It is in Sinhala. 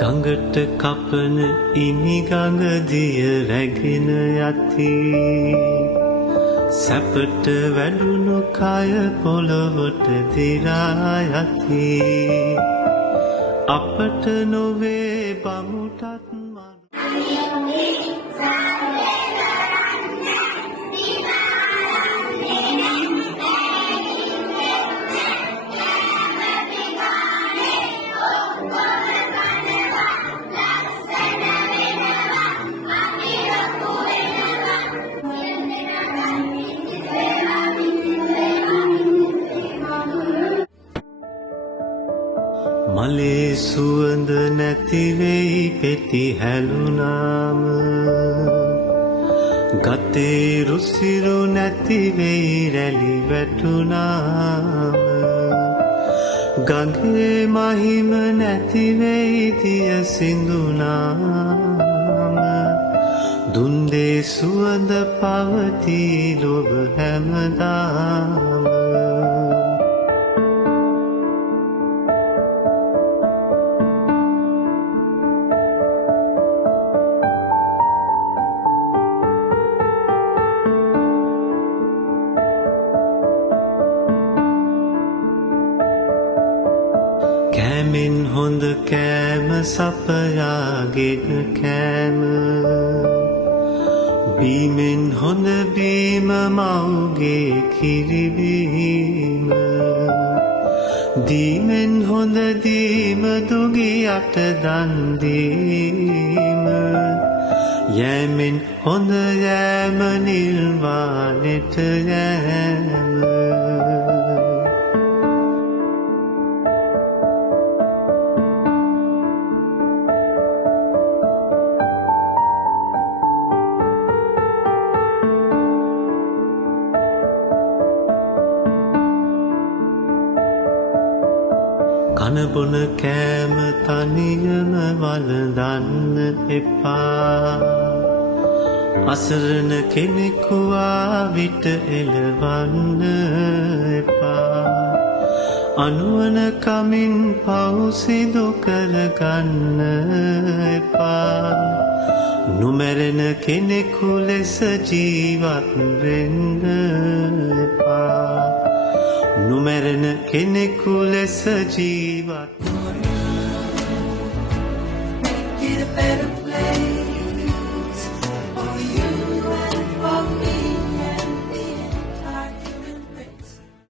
ගඟට කපන ඉනි ගඟ දිය රැගෙන යති සැපට වැඩුණු කය පොළොවට දිරා යති අපට නොවේ බමුටත් මලේ සුවඳ නැති වෙයි පෙති හැලුනාම ගතේ රුසිරු නැති වෙයි රැලි වැටුනාම ගඟේ මහිම නැති වෙයි දිය සිඳුනාම දුන්දේ සුවඳ පවතී ලොව හැමදාම කෑමෙන් හොඳ කෑම සපයාගෙන කෑම බීමෙන් හොඳ බීම මව්ගේ කිරිබීම දීමෙන් හොඳ දීම දුගියට දන් දීම යෑමෙන් හොඳ යෑම නිර්වාණයට යෑම කනබොන කෑම තනියම වළඳන්න එපා අසරණ කෙනෙකු ආවිට එළවන්න එපා අනුවන කමින් පව් සිදු කරගන්න එපා නොමැරෙන කෙනෙකු ලෙස ජීවත් වෙන්න එපා නොමැරෙන කෙනෙකු ලෙස ජීවත් Make it a better place.